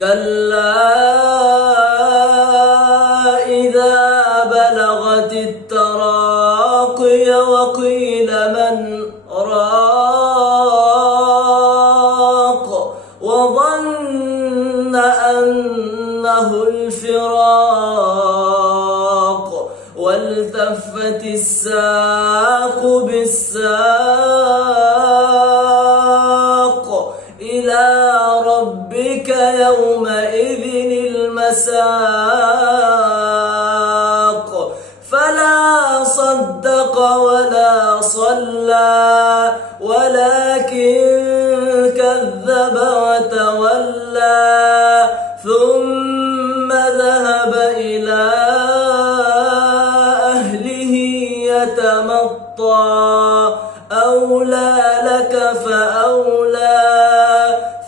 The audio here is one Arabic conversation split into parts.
كلا إذا بلغت التراقي وقيل من راق وظن أنه الفراق والتفت الساق بالساق إلى ربك يومئذ المساق فلا صدق ولا صلى ولكن كذب وتولى ثم ذهب إلى أهله يتمطى أولى لك فأولى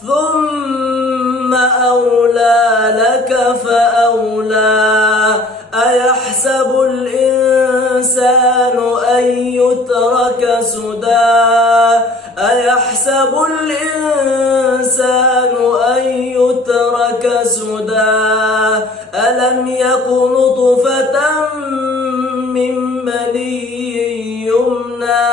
ثم أولى لك فأولى أيحسب الإنسان أن يترك سدى أيحسب الإنسان أن يترك سدى ألم يك نطفة من مني يمنى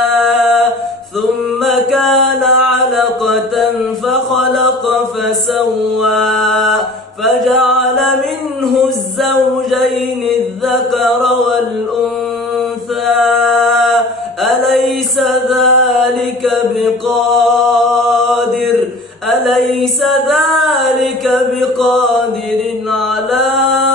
ثم كان علقة فخلق فسوى فجعل منه الزوجين الذكر والأنثى أليس ذلك بقادر على